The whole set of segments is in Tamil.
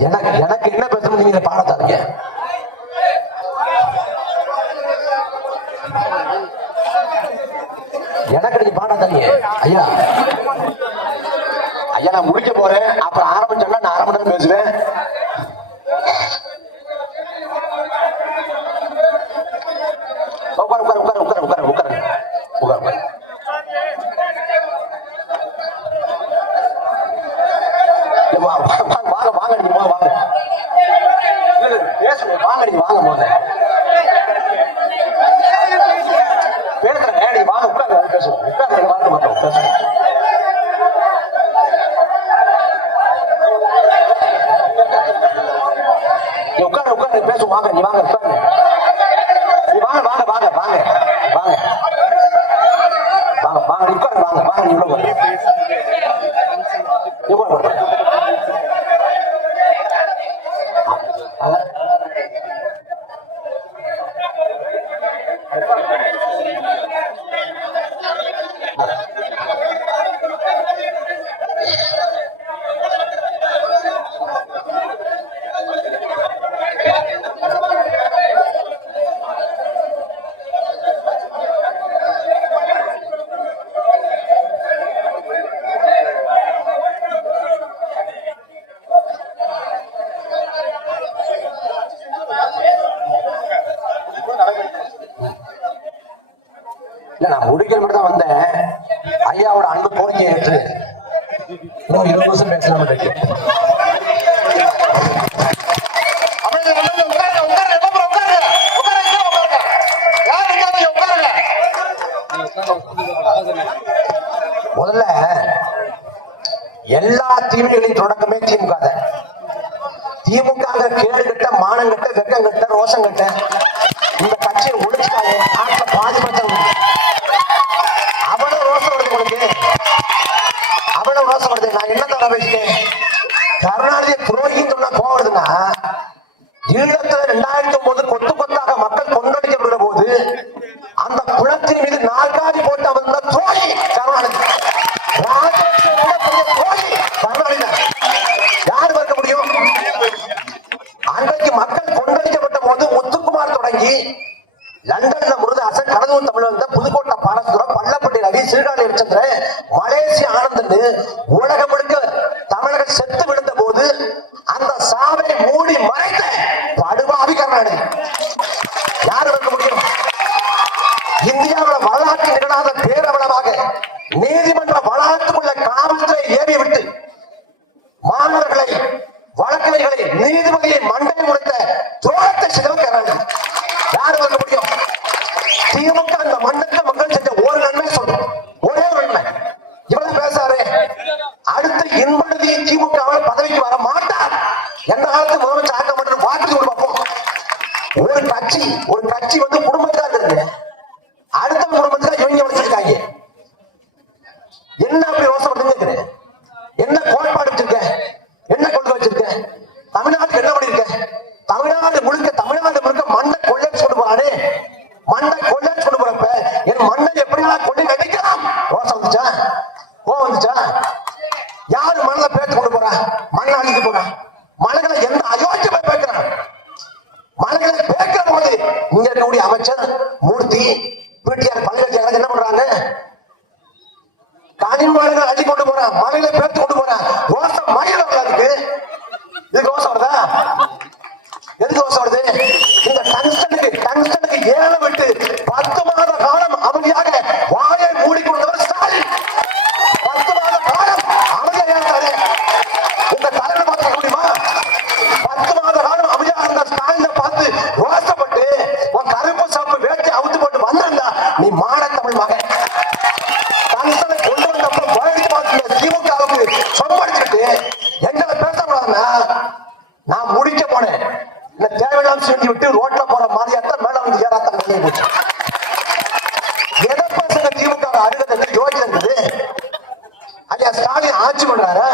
எனக்கு எனக்கு என்ன பேசணும் நீங்க பாட தாருங்க எனக்கு நீங்க பாட தாருங்க. ஐயா. ஐயா நான் முடிக்க போறேன். அப்புறம் ஆரம்பிச்சோம்னா நான் அரை மணி நேரம் பேசுவேன். பார்க்க மாட்டோம் உட்கார உட்கார பேசும் வாங்க நீ வாங்க உட்காரு. நீ வாங்க வாங்க வாங்க வாங்க. வாங்க வாங்க வாங்க நீ உட்காரு வாங்க வாங்க நீ உள்ள உட்காரு எல்லா தீமைகளின் தொடக்கமே திமுக தான். திமுக கேடு கட்ட மானம் கட்ட வெக்கம் கட்ட ரோஷம் கட்ட இந்த கட்சியை ஒழிச்சுட்டாங்க. இன்பழுதி திமுக பதவிக்கு வர மாட்டார். எந்த காலத்து முதலமைச்சர் ஆக்க மாட்டேன் வாக்கு ஒரு கட்சி காணிவாளர்கள் அள்ளி கொண்டு போறான் மலையில பேர்த்து கொண்டு போறான் ஓசம் மழையில அதுக்கு. இதுக்கு ஓசம் வருதா? எதுக்கு ஓசம் வருது? இந்த டங்ஸ்டனுக்கு டங்ஸ்டனுக்கு ஏழை விட்டு பத்து மாத காலம் அமைதியாக வாழ ஜோதில இருந்தது ஐயா ஸ்டாலின் ஆட்சி பண்றாரா?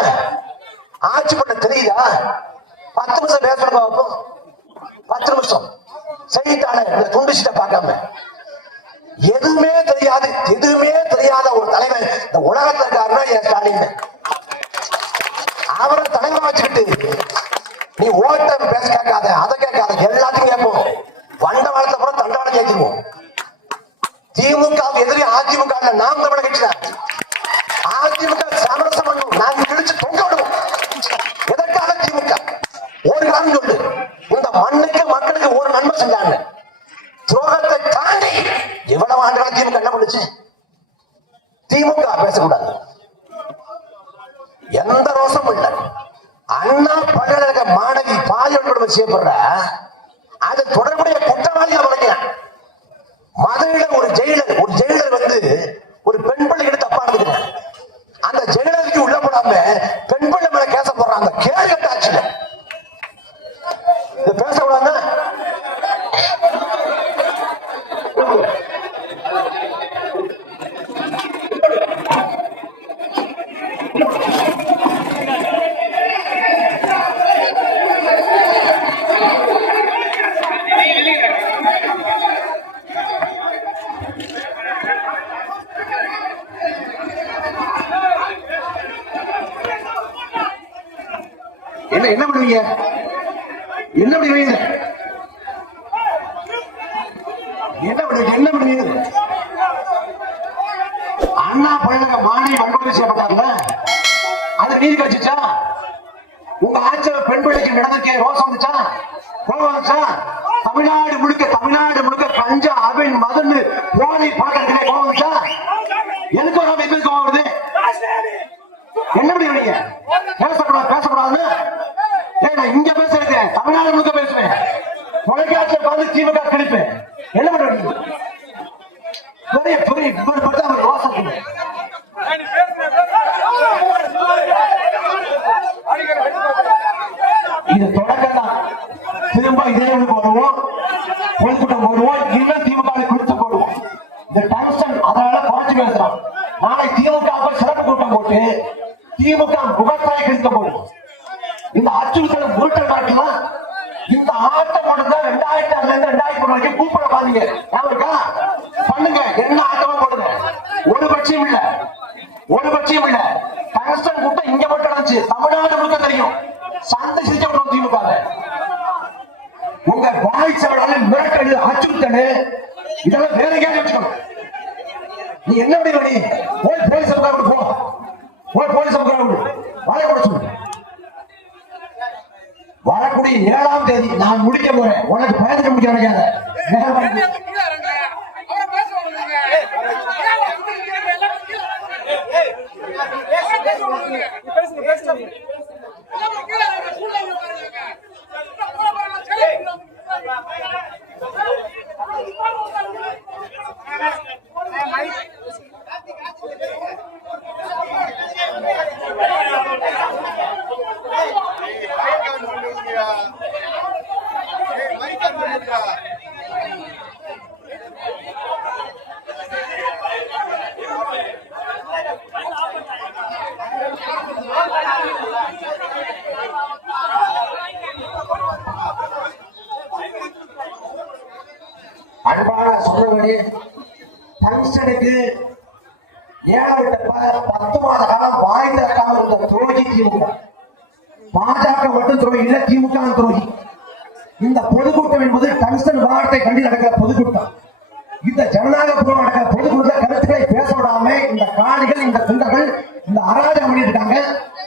ஆட்சி பண்ண தெரியுதா பத்து நிமிஷம் பேசணும் பார்ப்போம் பத்து நிமிஷம். செய்தித்தாளை இந்த துண்டுச்சிட்ட பார்க்காம. எதுவுமே தெரியாது எதுவுமே தெரியாத ஒரு தலைவர் இந்த உலகத்துல இருக்காருன்னா என் ஸ்டாலின். அவரை தலைமை வச்சுக்கிட்டு நீ ஓட்ட பேச கேட்காத. எவ்வளவு ஆண்டுகளா திமுக திமுக பேசக்கூடாது. எந்த ரோசமும் இல்ல. அண்ணா பல்கலைக்கழக மாணவி பாலியல் கொடுமை செய்யப்படுற. அது தொடர்புடைய குற்றவாளிகள் வழங்கினான் மதுரையில ஒரு ஜெயிலர் ஒரு ஜெயிலர் வந்து ஒரு பெண் பிள்ளைகிட்ட தப்பா நடந்துக்கிறான் அந்த ஜெயிலருக்கு உள்ள போடாம பெண் பிள்ளை மேல கேச போடுறாங்க கேடு கட்ட ஆட்சியில இது பேசக்கூடாது என்ன என்ன பண்ணுவீங்க? என்ன பண்ணுவீங்க? என்ன பண்ணுவீங்க? என்ன பண்ணுவீங்க? அண்ணா பழக மாணவி வன்கொடுமை செய்யப்பட்டார்ல? அது நீதி கிடைச்சிச்சா? உங்க ஆட்சியில் பெண் பிள்ளைக்கு நடந்துக்கே ரோசம் வந்துச்சா? கோபம் வந்துச்சா? தமிழ்நாடு முழுக்க தமிழ்நாடு முழுக்க பஞ்ச அபின் மதன் போதை பழக்கத்திலே கோபம் வந்துச்சா? எனக்கு கோபம் வருது? என்ன பண்ணுவீங்க பேசக்கூடாது பேசக்கூடாதுன்னு ஏய், நான் இங்க பேசுறது தமிழ்நாடு முழுக்க பேசுவேன் தொலைக்காட்சியை பார்த்து திமுக கிடைப்பேன் என்ன பண்ணுவீங்க பெரிய பெரிய இவர் பார்த்தா அவர் ரோசம் இது தொடக்கம் தான் திரும்ப இதே போடுவோம் பொதுக்கூட்டம் போடுவோம். இன்னும் திமுக வை குறித்து போடுவோம். இந்த டென்ஷன் அதனால குறைச்சு பேசுறோம். நாளை திமுக சிறப்பு கூட்டம் போட்டு திமுக முகத்தாய் கிழிக்க போடுவோம். இந்த அச்சுறுத்தலை உருட்டல் நடக்கலாம் இந்த ஆட்டம் மட்டும் தான் ரெண்டாயிரத்தி ஆறுல இருந்து ரெண்டாயிரத்தி மூணு வரைக்கும் கூப்பிட பாத்தீங்க பண்ணுங்க. என்ன ஆட்டமா போடுங்க ஒரு பட்சியும் இல்ல. ஒரு பட்சியும் இல்ல. டங்ஸ்டன் கூட்டம் இங்க மட்டும் நடந்துச்சு. தமிழ்நாடு முழுக்க தெரியும். சந்தை சிரிச்ச விடுவோம் திமுக உங்க வாய் சவடால மிரட்டல் அச்சுறுத்தல் இதெல்லாம் வேற எங்கேயாவது வச்சுக்கணும். நீ என்ன பண்ணி போய் போலீஸ் அமுக்காக போ போய் போலீஸ் அமுக்காக விடு ஏழாம் தேதி நான் முடிக்க போறேன். உனக்கு பயந்துக்க முடிக்க நினைக்காத. நேரம் வந்து- அன்பான சொல்றபடி டங்ஸ்டனுக்கு ஏழாவிட்ட பத்து மாத காலம் வாய் திறக்காம இருந்த துரோகி திமுக. பாஜக மட்டும் துரோகி இல்ல திமுக துரோகி. இந்த பொதுக்கூட்டம் என்பது டங்ஸ்டன் வார்த்தை கண்டி நடக்கிற பொதுக்கூட்டம். இந்த ஜனநாயக பூர்வம் நடக்கிற பொதுக்கூட்டத்தில் கருத்துக்களை பேச விடாம இந்த காணிகள் இந்த குண்டர்கள் இந்த அராஜகம் பண்ணிட்டு இருக்காங்க.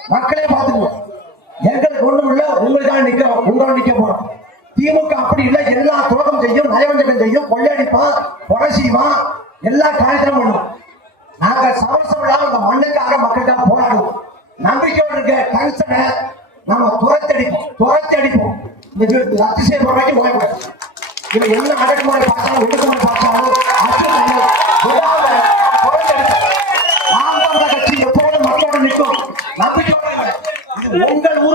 மக்களே பார்த்துக்கணும் எங்களுக்கு ஒண்ணும் இல்ல உங்களுக்காக நிக்கிறோம் உங்களோட நிக்க போறோம். திமுக அப்படி இல்ல எல்லா துரோகம் செய்யும் நயவஞ்சகம் செய்யும் கொள்ளையடிப்பான் கொலை செய்வான் எல்லா காரியத்திலும் பண்ணும். நாங்க சமரசம் அந்த இந்த மண்ணுக்காக மக்களுக்காக போராடுவோம். நம்பிக்கையோடு இருக்க டங்ஸ்டனை நாம துரத்தடிப்போம் துரத்தடிப்போம். துரத்தி அடிப்போம் இந்த வி- ரத்து செய்யப்படுறதுக்கு போயக்கூடாது இவன் என்ன அடக்குமுறை பார்த்தாலும் ஒடுக்குமுறை பார்த்தாலும் உங்கள் ஊர்